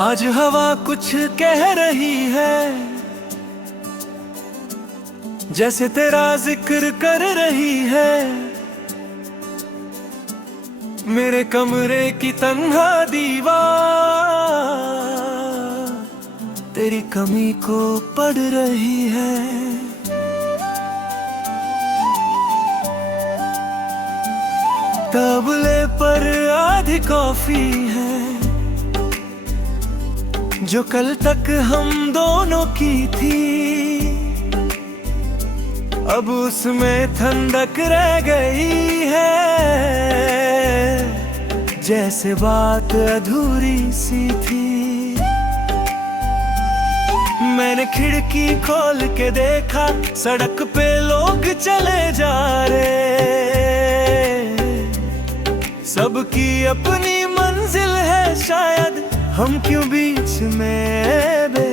आज हवा कुछ कह रही है, जैसे तेरा जिक्र कर रही है। मेरे कमरे की तन्हा दीवार तेरी कमी को पढ़ रही है। ताबले पर आधी कॉफी है, जो कल तक हम दोनों की थी। अब उसमें ठंडक रह गई है, जैसे बात अधूरी सी थी। मैंने खिड़की खोल के देखा, सड़क पे लोग चले जा रहे। सबकी अपनी मंजिल है, शायद हम क्यों बीच में बे।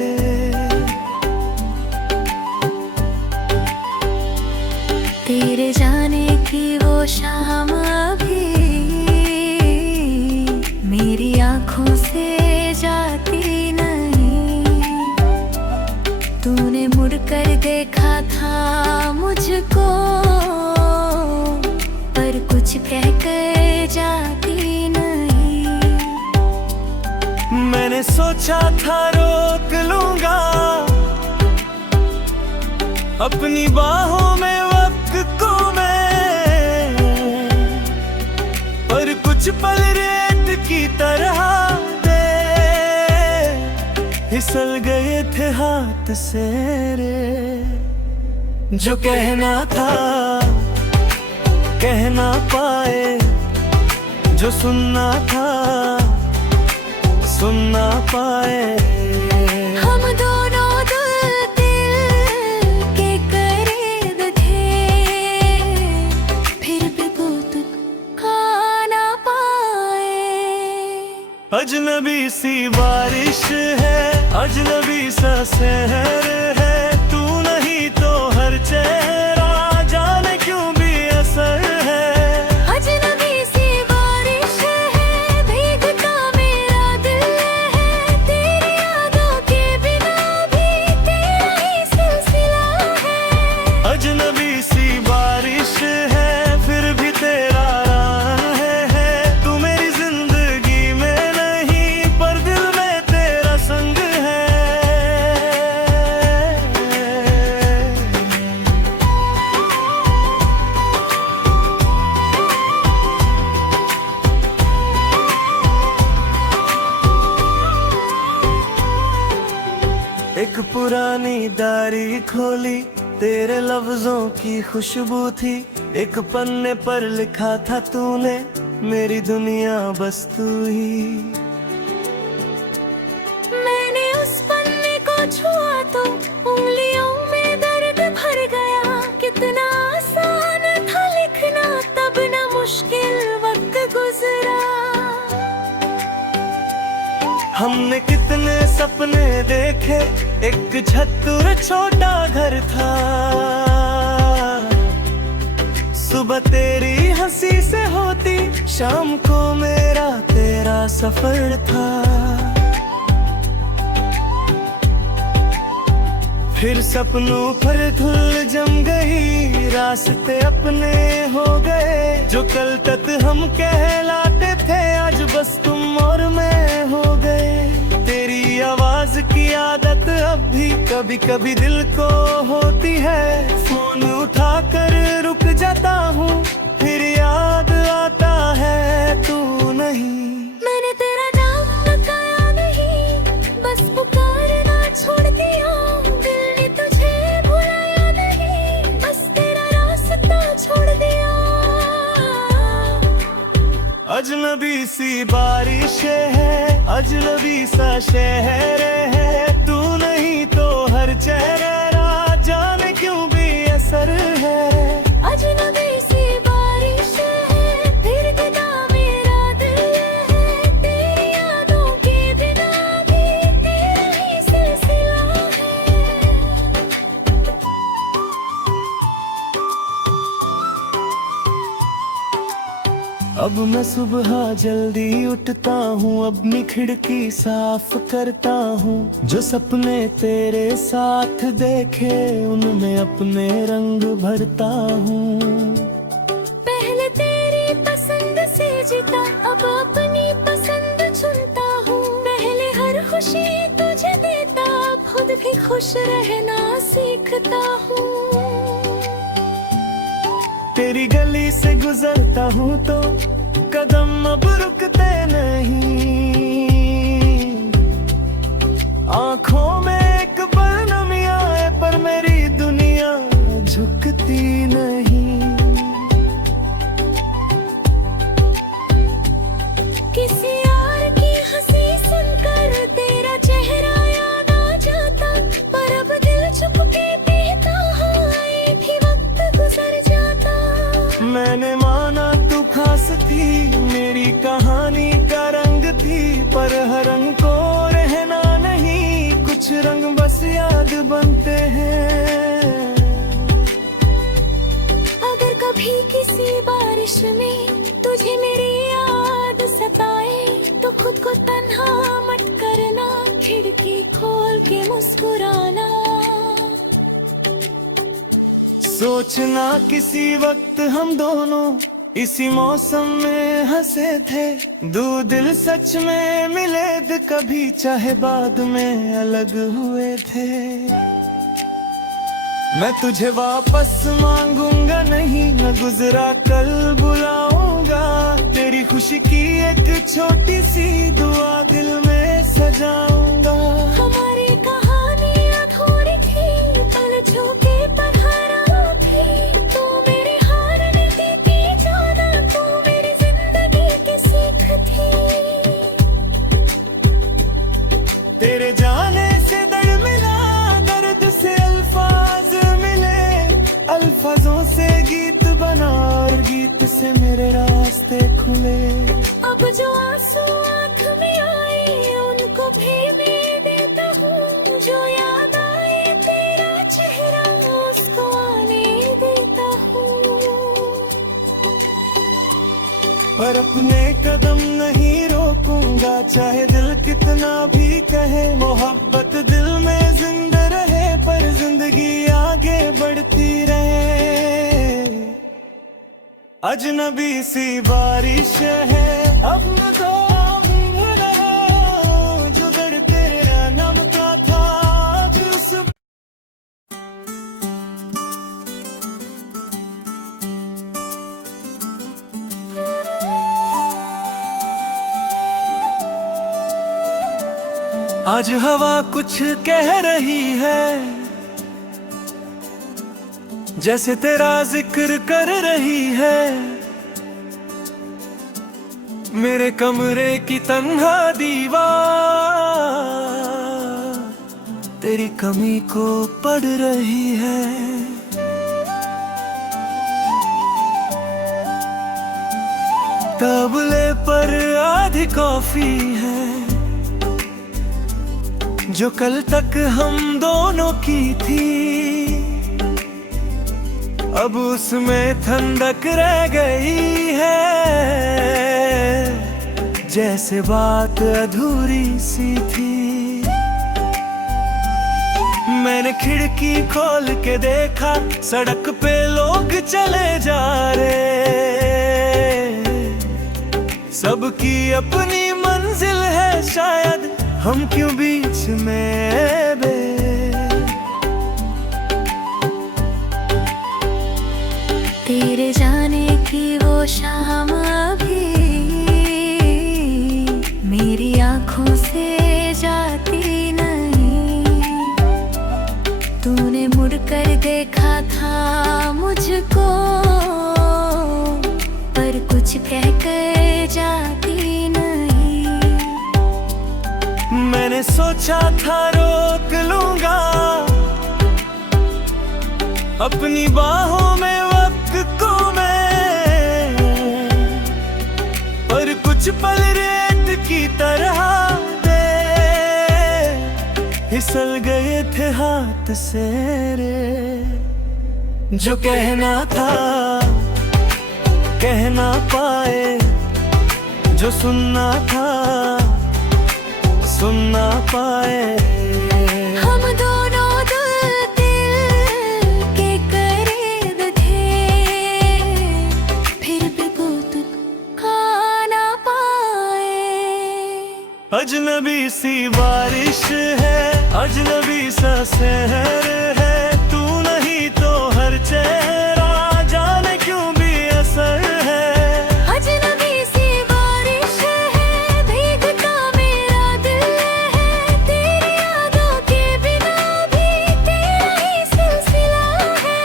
तेरे जाने की वो शाम अभी मेरी आंखों से जाती नहीं। तूने मुड़कर देखा था मुझको, पर कुछ कहकर जाती नहीं। मैंने सोचा था रोक लूंगा अपनी बाहों में वक्त को मैं, पर कुछ पल रेत की तरह दे फिसल गए थे हाथ से रे। जो कहना था कह ना पाए, जो सुनना था सुन ना पाए। हम दोनों दिल के करीब थे, फिर भी बहुत खा ना पाए। अजनबी सी बारिश है, अजनबी सा शहर है। तू नहीं तो हर चेहरा जाने क्यों भी असर है। एक पुरानी डायरी खोली, तेरे लफ्जों की खुशबू थी। एक पन्ने पर लिखा था तूने, मेरी दुनिया बस तू ही। मैंने उस पन्ने को छुआ तो उंगलियों में दर्द भर गया। कितना आसान था लिखना, तब ना मुश्किल वक्त गुजरा। हमने कितने सपने देखे, एक छत्तर छोटा घर था। सुबह तेरी हंसी से होती, शाम को मेरा तेरा सफर था। फिर सपनों पर धुल जम गई, रास्ते अपने हो गए। जो कल तक हम कहलाते थे, आज बस तुम और मैं हो गए। तेरी आवाज की आदत अब भी कभी कभी दिल को होती है। फोन उठाकर रुक जाता हूँ, फिर याद आता है तू नहीं। मैंने तेरा नाम बताया नहीं, बस पुकारना छोड़ दिया। दिल ने तुझे भुलाया नहीं, बस तेरा रास्ता छोड़ दिया। अजनबी सी बारिश है, अजनबी सा शहर है। तू नहीं तो हर चेहरा जाने क्यों भी असर है। अजनबी सी बारिश है, फिर गिरा मेरा दिल है। तेरी यादों के बिना भी तेरा ही सिलसिला है। अब मैं सुबह जल्दी उठता हूँ, अपनी खिड़की साफ करता हूँ। जो सपने तेरे साथ देखे उनमें अपने रंग भरता हूँ। पहले तेरी पसंद से जीता, अब अपनी पसंद चुनता हूँ। पहले हर खुशी तुझे देता, अब खुद भी खुश रहना सीखता हूँ। तेरी गली से गुजरता हूँ तो कदम अब रुकते नहीं। आँखों में एक पल नमी आए पर मेरी दुनिया झुकती नहीं। किसी और की हंसी सुनकर तेरा चेहरा याद आ जाता, पर अब दिल चुप के पीता है, ये भी वक्त गुजर जाता। मैंने माना तू खास थी, मेरी कहानी का रंग थी, पर हर रंग को रहना नहीं, कुछ रंग बस याद बनते हैं। अगर कभी किसी बारिश में तुझे मेरी याद सताए, तो खुद को तन्हा मत करना, खिड़की खोल के मुस्कुराना। सोचना किसी वक्त हम दोनों इसी मौसम में हंसे थे। दो दिल सच में मिले थे कभी, चाहे बाद में अलग हुए थे। मैं तुझे वापस मांगूंगा नहीं, मैं गुजरा कल बुलाऊंगा। तेरी खुशी की एक छोटी सी दुआ दिल में सजाऊंगा। हमारी कहानी अधूरी थी, पल झुके पर हरा थी। तू मेरी हारने देती जाना, तू मेरी जिंदगी की सीख थी। तेरे जाने से दर्द मिला, दर्द से अल्फाज मिले। अल्फाजों से गीत बना और गीत से मेरे रास्ते खुले। अब जो आंसू आँख में आए उनको भी देता हूँ। जो याद आए तेरा चेहरा उसको आने देता हूँ। पर अपने कदम नहीं रोकूंगा, चाहे दिल कितना भी कहे। मोहब्बत दिल में जिंदा रहे, पर जिंदगी आगे बढ़ती रहे। अजनबी सी बारिश है अब न तो जो दर्द तेरा नमका था आज उस। आज हवा कुछ कह रही है, जैसे तेरा जिक्र कर रही है। मेरे कमरे की तन्हा दीवार तेरी कमी को पढ़ रही है। तबले पर आधी कॉफी है, जो कल तक हम दोनों की थी। अब उसमें ठंडक रह गई है, जैसे बात अधूरी सी थी। मैंने खिड़की खोल के देखा, सड़क पे लोग चले जा रहे। सबकी अपनी मंजिल है, शायद हम क्यों बीच में बे। तेरे जाने की वो शाम अभी मेरी आँखों से जाती नहीं। तूने मुड़कर देखा था मुझको, पर कुछ कहकर जाती नहीं। मैंने सोचा था रोक लूंगा अपनी बाहों में वक्त को मैं, पर कुछ पल रेत की तरह दे फिसल गए थे हाथ से रे। जो कहना था कह ना पाए, जो सुनना था सुन ना पाए। हम दोनों दिल के करीब थे, फिर भी बुत खा ना पाए। अजनबी सी बारिश है, अजनबी सा शहर है, तू नहीं तो हर चेहरा जाने क्यों भी असर है। अजनबी सी बारिश है, भीगता मेरा दिल है, तेरी यादों के बिना भी तेरा ही सिलसिला है।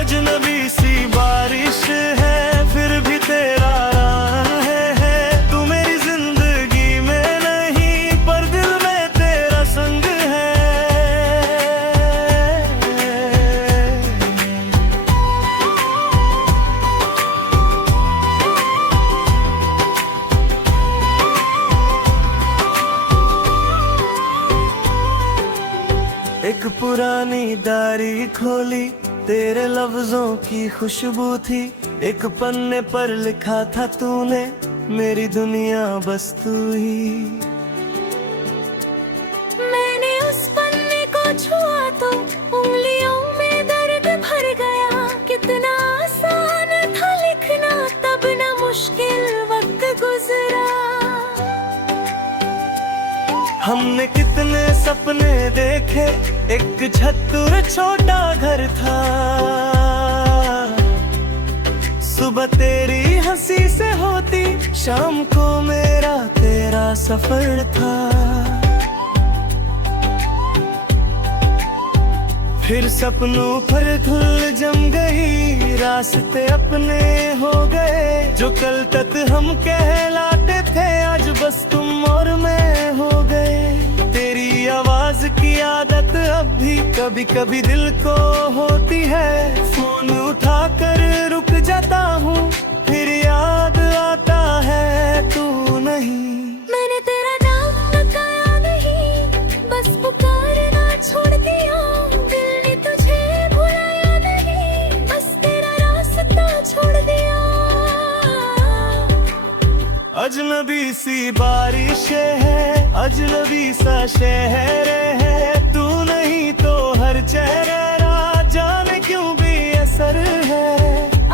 अजनबी सी बारिश है, फिर भी तेरा राह है, तू मेरी जिंदगी में नहीं पर दिल में तेरा संग है। एक पुरानी डायरी खोली, तेरे लफ्जों की खुशबू थी, एक पन्ने पर लिखा था तूने, मेरी दुनिया बस तू ही। मैंने उस पन्ने को छुआ तो उंगलियों में दर्द भर गया, कितना आसान था लिखना, तब न मुश्किल वक्त गुजरा। हमने कितने सपने देखे, एक छत्तर छोटा घर था, सुबह तेरी हंसी से होती, शाम को मेरा तेरा सफर था। फिर सपनों पर धुल जम गई, रास्ते अपने हो गए, जो कल तक हम कहलाते थे आज बस तुम और मैं हो गए। तेरी आवाज की आदत अब भी कभी कभी दिल को होती है, फोन उठाकर रुक जाता हूँ, फिर याद आता है तू नहीं। मैंने तेरा नाम लगाया नहीं, बस पुकारना छोड़ दिया, दिल ने तुझे भुलाया नहीं, बस तेरा रास्ता छोड़ दिया। अजनबी सी बारिश है, अजनबी सा शहर है, तू नहीं तो हर चेहरा जाने क्यों भी असर है।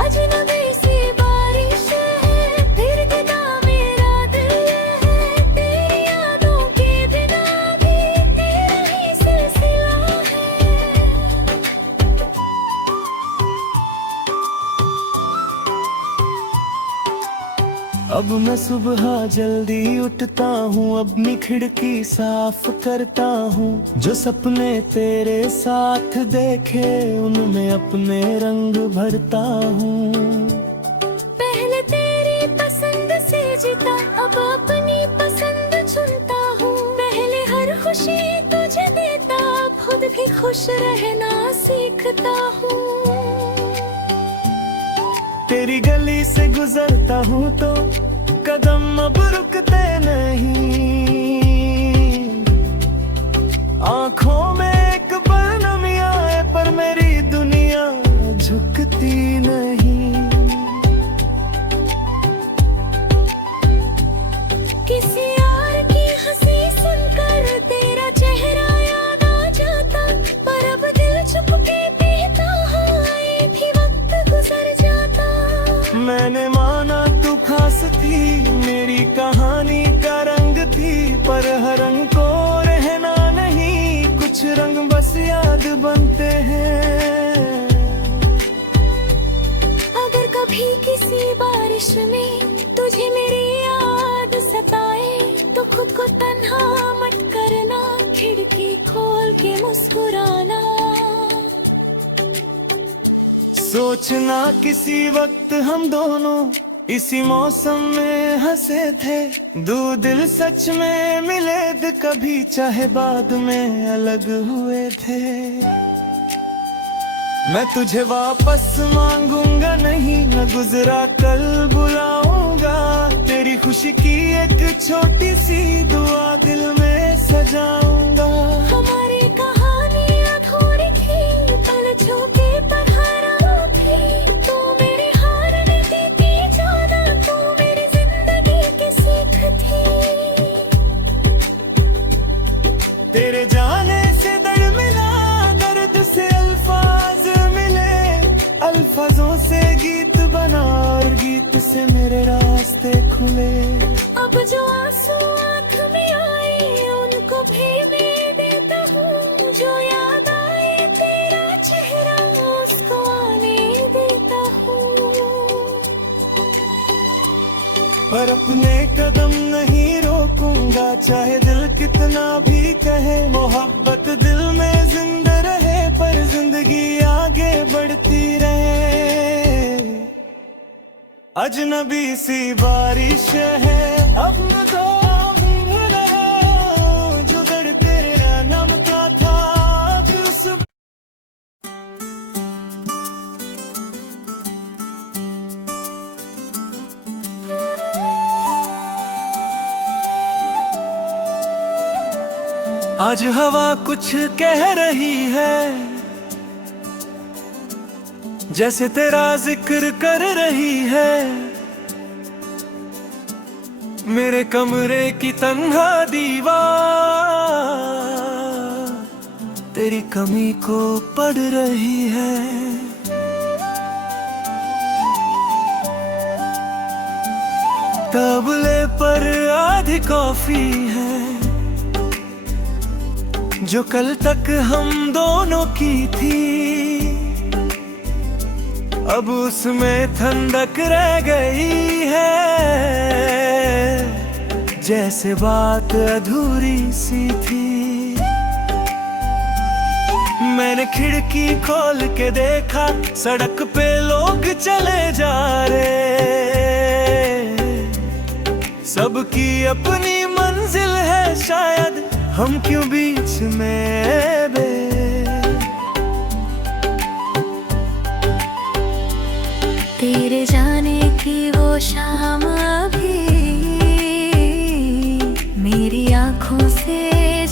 अजनबी सी बारिश है, फिर गिरा मेरा दिल है, तेरी यादों के बिना भी तेरा ही सिलसिला है। अब मैं सुबह जल्दी उठता हूँ, अपनी खिड़की साफ करता हूँ, जो सपने तेरे साथ देखे उनमें अपने रंग भरता हूँ। पहले तेरी पसंद से जीता, अब अपनी पसंद चुनता हूँ, पहले हर खुशी तुझे देता, अब खुद भी खुश रहना सीखता हूँ। तेरी गली से गुजरता हूँ तो कदम अब रुकते नहीं, आंखों में एक पल नमी आए पर मेरी दुनिया झुकती नहीं। किसी और की हंसी सुनकर तेरा चेहरा याद आ जाता, पर अब दिल चुप के पीता, हाँ भी वक्त गुजर जाता। मैंने माना तू खास थी, मेरी कहानी का रंग थी, पर हर रंग को रहना नहीं, कुछ रंग बस याद बनते हैं। अगर कभी किसी बारिश में तुझे मेरी याद सताए, तो खुद को तन्हा मत करना, खिड़की खोल के मुस्कुराना। सोचना किसी वक्त हम दोनों इसी मौसम में हंसे थे, दो दिल सच में मिले थे कभी, चाहे बाद में अलग हुए थे। मैं तुझे वापस मांगूंगा नहीं, न गुजरा कल बुलाऊंगा, तेरी खुशी की एक छोटी सी दुआ दिल में सजाऊंगा। हमारी कहानी अधूरी थी, पल छूटे पर हरा थी, तू मेरी हार नहीं थी, जाना तू मेरी जिंदगी किसी चाहे दिल कितना भी कहे, मोहब्बत दिल में जिंदा रहे, पर जिंदगी आगे बढ़ती रहे। अजनबी सी बारिश है अब न तो जो दर तेरा नाम का था आज उस आज हवा कुछ कह रही है, जैसे तेरा जिक्र कर रही है। मेरे कमरे की तन्हा दीवार तेरी कमी को पढ़ रही है। तबले पर आधी कॉफी है, जो कल तक हम दोनों की थी, अब उसमें ठंडक रह गई है, जैसे बात अधूरी सी थी। मैंने खिड़की खोल के देखा, सड़क पे लोग चले जा रहे, सबकी अपनी मंजिल है, शायद हम क्यों बीच में बे। तेरे जाने की वो शाम अभी मेरी आँखों से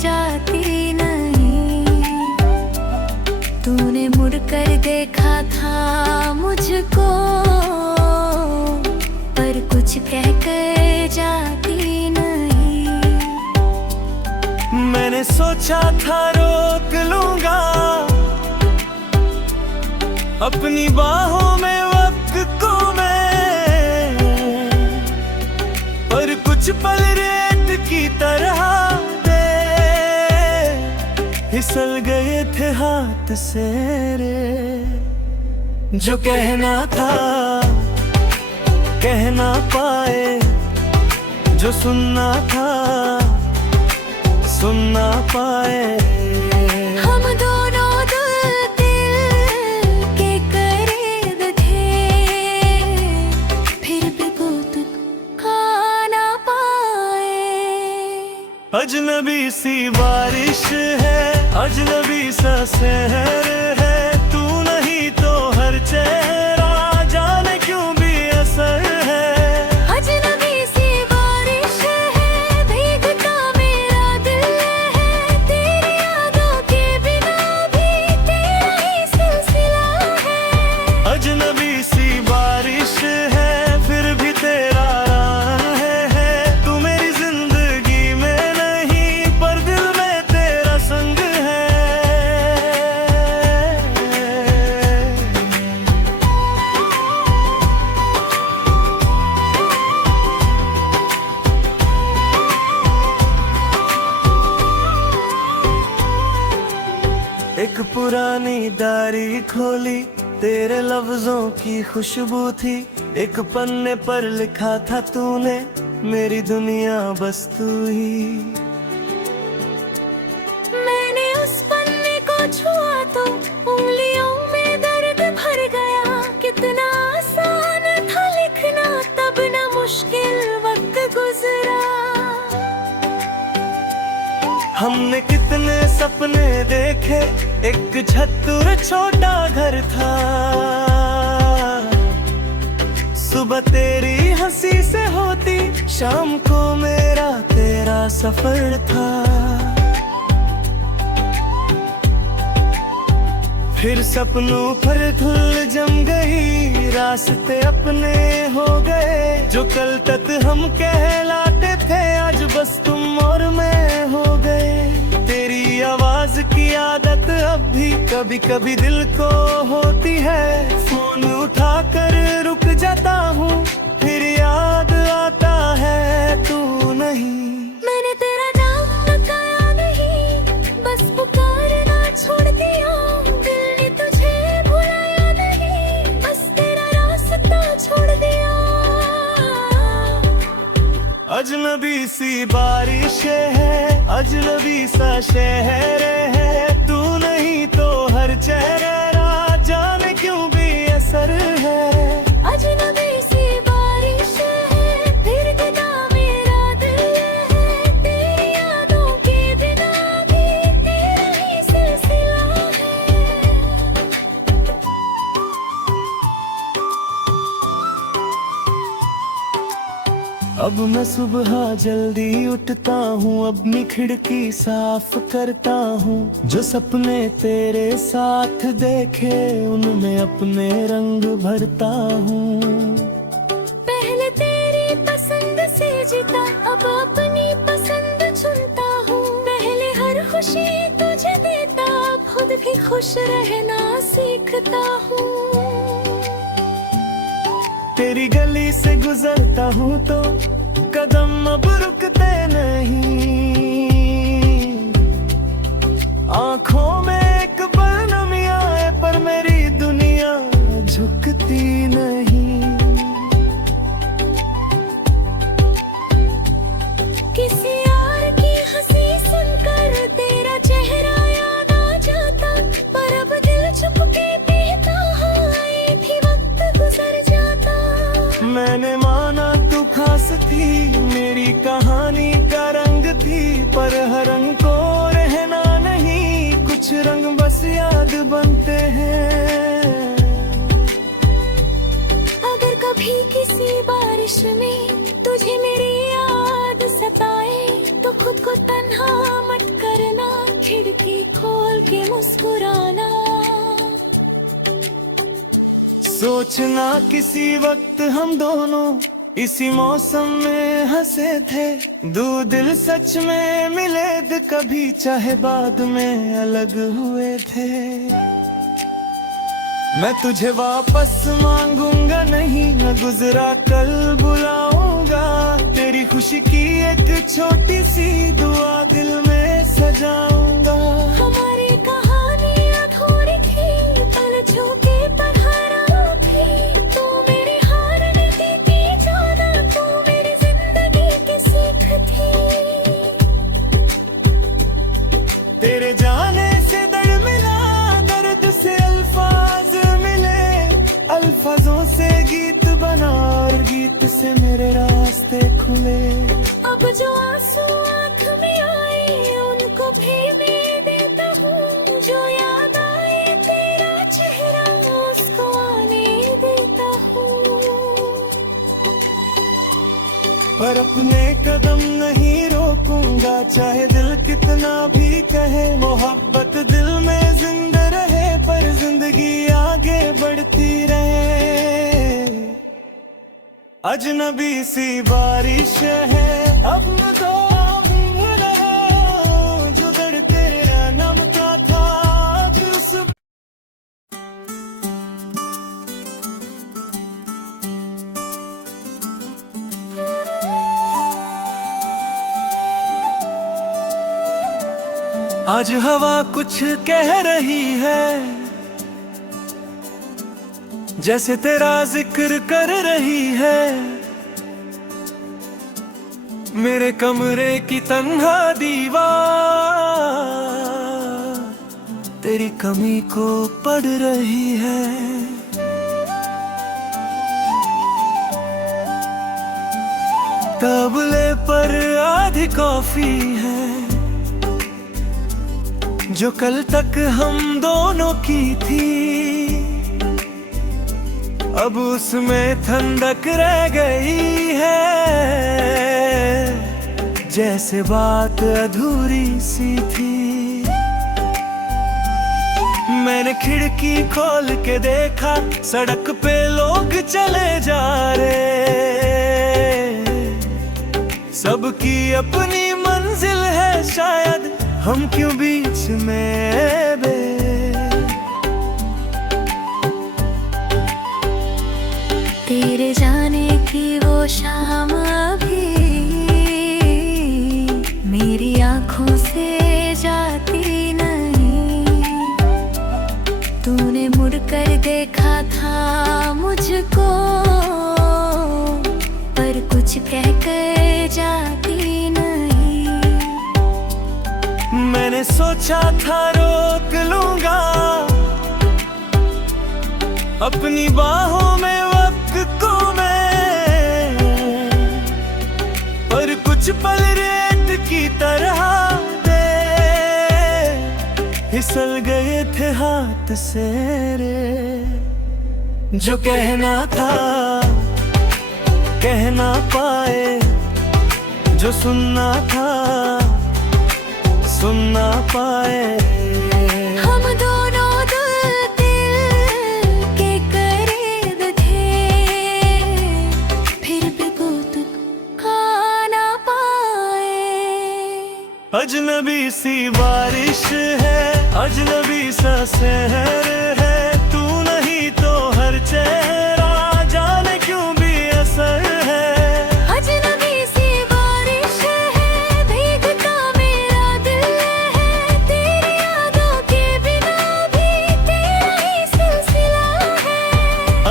जाती नहीं। तूने मुड़कर देखा था मुझको, पर कुछ कहकर जाती नहीं। मैंने सोचा था रोक लूंगा अपनी बाहों में वक्त को मैं, पर कुछ पल रेत की तरह दे फिसल गए थे हाथ से रे। जो कहना था कह ना पाए, जो सुनना था सुन ना पाए। हम दोनों दिल के करीब थे, फिर भी बहुत खा ना पाए। अजनबी सी बारिश है, अजनबी सा शहर है, तू नहीं तो हर चेहरा जाने क्यों भी असर है। अजनबी सी बारिश है, भीगता मेरा दिल है, तेरी यादों के बिना भी तेरा ही सिलसिला है। अजनबी सी बारिश है, फिर भी तेरा राह है, तू मेरी जिंदगी में नहीं, पर दिल में तेरा संग है। एक पुरानी डायरी खोली, तेरे लफ्जों की खुशबू थी, एक पन्ने पर लिखा था तूने, मेरी दुनिया बस तू ही। मैंने उस पन्ने को छुआ तो उंगलियों में दर्द भर गया। कितना आसान था लिखना, तब न मुश्किल वक्त गुजरा। हमने कितने सपने देखे, एक छत्तर छोटा घर था, सुबह तेरी हंसी से होती, शाम को मेरा तेरा सफर था। फिर सपनों पर धुल जम गई, रास्ते अपने हो गए, जो कल तक हम कहलाते थे, आज बस तुम और मैं हो गए। तेरी आवाज की आदत अब भी कभी कभी दिल को होती है, फोन उठाकर रुक जाता हूँ, फिर याद आता है तू नहीं। मैंने तेरा नाम बताया नहीं, बस पुकारना छोड़ दिया। दिल ने तुझे भुलाया नहीं, बस तेरा रास्ता छोड़ दिया। अजनबी सी बारिश बारिश है, अजनबी सा शहर है, तू नहीं तो हर चेहरा जाने क्यों बेअसर है। अजनबी सी बारिश है, फिर गिरा मेरा दिल है, तेरी यादों के बिना भी तेरा ही सिलसिला है। अब मैं सुबह जल्दी उठता हूँ, अपनी खिड़की साफ करता हूँ, जो सपने तेरे साथ देखे उनमें अपने रंग भरता हूँ। पहले तेरी पसंद से जीता, अब अपनी पसंद चुनता हूँ। पहले हर खुशी तुझे देता, अब खुद भी खुश रहना सीखता हूँ। तेरी गली से गुजरता हूँ तो कदम अब रुकते नहीं, आंखों में एक पल नमी आए पर मेरी दुनिया झुकती नहीं। किसी और की हंसी सुनकर तेरा चेहरा याद आ जाता, पर अब दिल चुप के पीता, हाँ भी वक्त गुजर जाता। मैंने माना तू खास थी, मेरी कहानी का रंग थी, पर हर रंग को रहना नहीं, कुछ रंग बस याद बनते हैं। अगर कभी किसी बारिश में तुझे मेरी याद सताए, तो खुद को तन्हा मत करना, खिड़की खोल के मुस्कुराना। सोचना किसी वक्त हम दोनों इसी मौसम में हंसे थे, दो दिल सच में मिले थे कभी, चाहे बाद में अलग हुए थे। मैं तुझे वापस मांगूंगा नहीं, मैं गुजरा कल बुलाऊंगा, तेरी खुशी की एक छोटी सी दुआ दिल में सजाऊंगा। हमारी कहानी अधूरी थी, पल छूटे पर हरा थी, तू मेरी हार नहीं थी जाना, तू मेरी जिंदगी की सीख थी। तेरे जाने से दर्द मिला, दर्द से अल्फाज मिले, अल्फाजों से गीत बना और गीत से मेरे रास्ते खुले। अब जो आंसू आँख में आए उनको भी देता हूँ, जो याद आए तेरा चेहरा उसको आने देता हूँ। पर अपने कदम नहीं रोकूंगा, चाहे दिल कितना भी कहे, मोहब्बत दिल में जिंदा रहे, पर जिंदगी आगे बढ़ती रहे। अजनबी सी बारिश है, अब न तो जो दर्द तेरा नाम का था, आज उस आज हवा कुछ कह रही है, जैसे तेरा जिक्र कर रही है, मेरे कमरे की तन्हा दीवार तेरी कमी को पढ़ रही है। तबले पर आधी कॉफी है, जो कल तक हम दोनों की थी, अब उसमें ठंडक रह गई है, जैसे बात अधूरी सी थी। मैंने खिड़की खोल के देखा, सड़क पे लोग चले जा रहे, सबकी अपनी मंजिल है, शायद हम क्यों बीच में बे। तेरे जाने की वो शाम अभी मेरी आंखों से जाती नहीं, तूने मुड़कर देखा था मुझको, पर कुछ कहकर जाती नहीं। मैंने सोचा था रोक लूंगा अपनी बाहों में वक्त को मैं, पर कुछ पल रेत की तरह दे फिसल गए थे हाथ से रे। जो कहना था कह ना पाए, जो सुनना था सुन ना पाए। हम दोनों दिल के करीब थे, फिर भी कुछ खा ना पाए। अजनबी सी बारिश है, अजनबी सा शहर है, तू नहीं तो हर चेहरा जाने क्यों भी असर है। अजनबी सी बारिश है, भीगता मेरा दिल है, तेरी यादों के बिना भी तेरा ही सिलसिला है।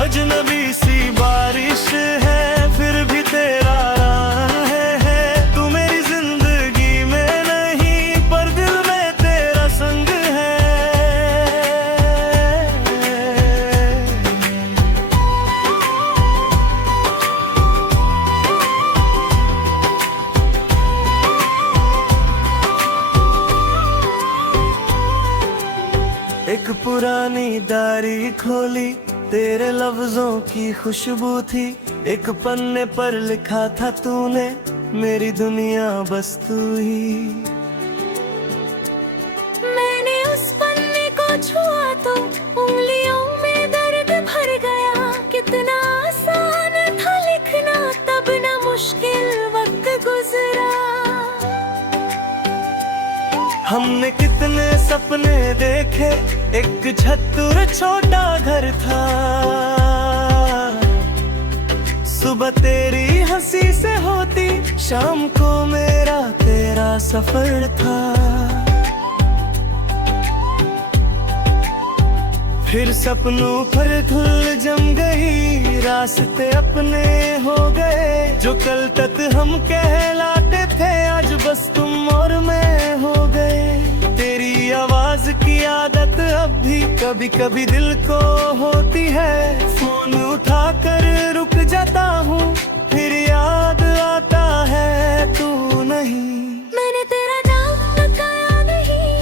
अजनबी सी बारिश है, फिर भी तेरा राह है, तू मेरी जिंदगी में नहीं पर दिल में तेरा संग है। एक पुरानी डायरी खोली, तेरे लफ्जों की खुशबू थी, एक पन्ने पर लिखा था तूने, मेरी दुनिया बस तू ही। मैंने उस पन्ने को छुआ तो उंगलियों में दर्द भर गया। कितना आसान था लिखना, तब ना मुश्किल वक्त गुजरा। हमने कितने सपने देखे, एक छत्तर छोटा घर था, सुबह तेरी हंसी से होती, शाम को मेरा तेरा सफर था। फिर सपनों पर धुल जम गई, रास्ते अपने हो गए, जो कल तक हम कहलाते थे आज बस तुम और मैं हो गए। तेरी आवाज की आदत अब भी कभी कभी दिल को होती है, फोन उठाकर रुक जाता हूँ, फिर याद आता है तू नहीं। मैंने तेरा नाम बताया नहीं,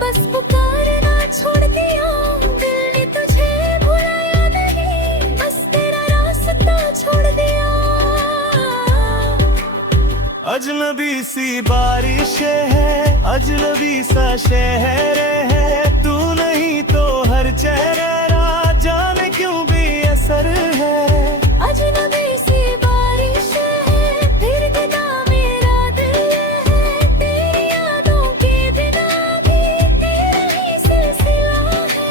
बस पुकारना छोड़ दिया। दिल ने तुझे भुलाया नहीं, बस तेरा रास्ता छोड़ दिया। अजनबी सी बारिश है, अजनबी सा शहर है, तू नहीं तो हर चेहरा जाने क्यों भी असर है। अजनबी सी बारिश है, फिर गिरा मेरा दिल है, तेरी यादों के बिना भी तेरा ही सिलसिला है।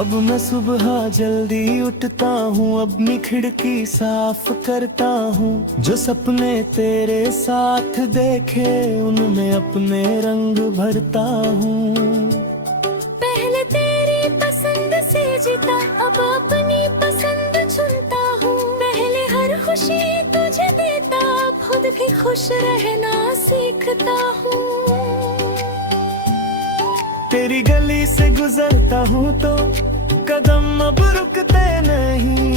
अब मैं सुबह जल्दी उठता हूँ, अपनी खिड़की साफ करता हूँ, जो सपने तेरे साथ देखे उनमें अपने रंग भरता हूँ। पहले तेरी पसंद से जीता, अब अपनी पसंद चुनता हूँ। पहले हर खुशी तुझे देता, अब खुद भी खुश रहना सीखता हूँ। तेरी गली से गुजरता हूँ तो कदम अब रुकते नहीं,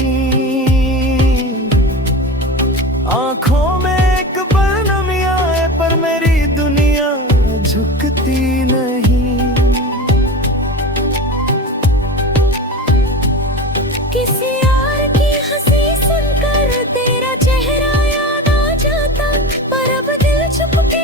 आंखों में एक पल नमी आए पर मेरी दुनिया झुकती नहीं। किसी और की हंसी सुनकर तेरा चेहरा याद आ जाता, पर अब दिल चुप के